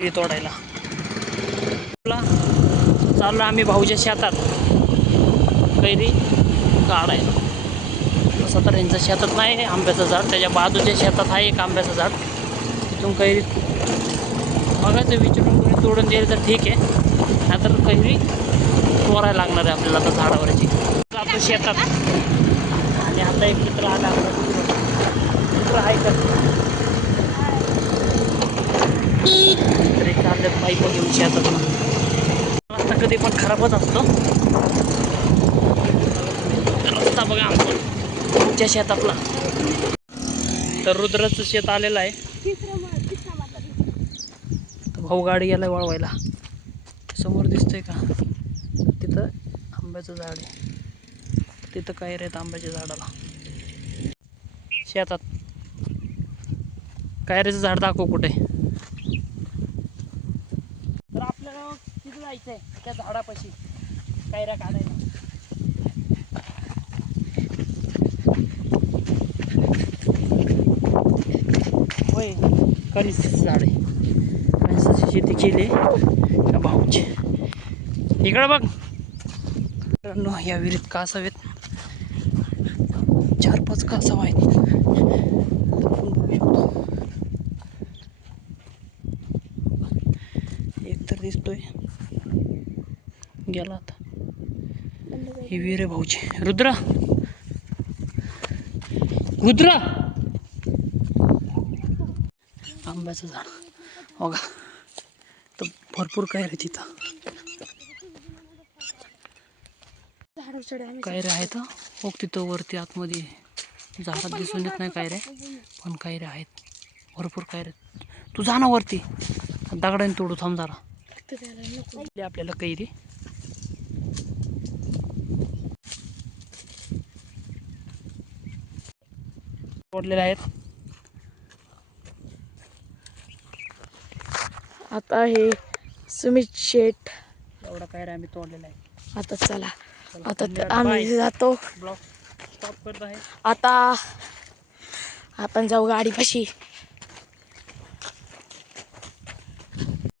तोडायला चाललो आम्ही भाऊच्या शेतात कैरी काढायला. तसं तर यांच्या शेतात नाही आंब्याचं झाड, त्याच्या बाजूच्या शेतात आहे एक आंब्याचं झाड. तिथून कैरी बघायचं विचारून कोणी तोडून दिलं तर ठीक आहे, नाहीतर कैरी तोडायला लागणार आहे आपल्याला आता झाडावरची. जातो शेतात आणि आता एक मित्र आला, मित्र आहे का तरी चालले पाईप घेऊन शेतात. रस्ता कधी पण खराबच असतो. रस्ता बघा आमच्या शेतातला. तर रुद्राचं शेत आलेलं आहे. भाऊ गाडी गेलाय वळवायला. समोर दिसतंय का, तिथं आंब्याचं झाड आहे. तिथं काय रे आंब्याच्या झाडाला शेतात. कायऱ्याचं झाड दाखव कुठे. तर आपल्याला तिथं जायचं आहे त्या झाडापाशी कायऱ्या काढायला. होय, कणसाचं झाड आहे. कणसाची शेती केली त्या भाऊची. इकडं बघ मित्रांनो, या विहिरीत कासव आहेत. 4-5 कासव आहेत. एक तर दिसतोय गेला आता. ही विहीर आहे भाऊची. रुद्रा रुद्रा आंब्याचं झाड बघा, तर भरपूर काय रे तिथं काय रे आहेत. हो तिथं वरती आतमध्ये झाडात दिसून येत नाही काय रे, पण काय रे आहेत भरपूर काय रे. तू जा ना वरती, दगडाने तोडू थांब जरा. आपल्याला कैरी तोडलेले आहेत. आता हे सुमित शेठ एवढा काय रे आम्ही तोडलेला आहे. आता चला, आता आम्ही जातो. ब्लॉग स्टॉप करत आहे. आता आपण जाऊ गाडीपाशी.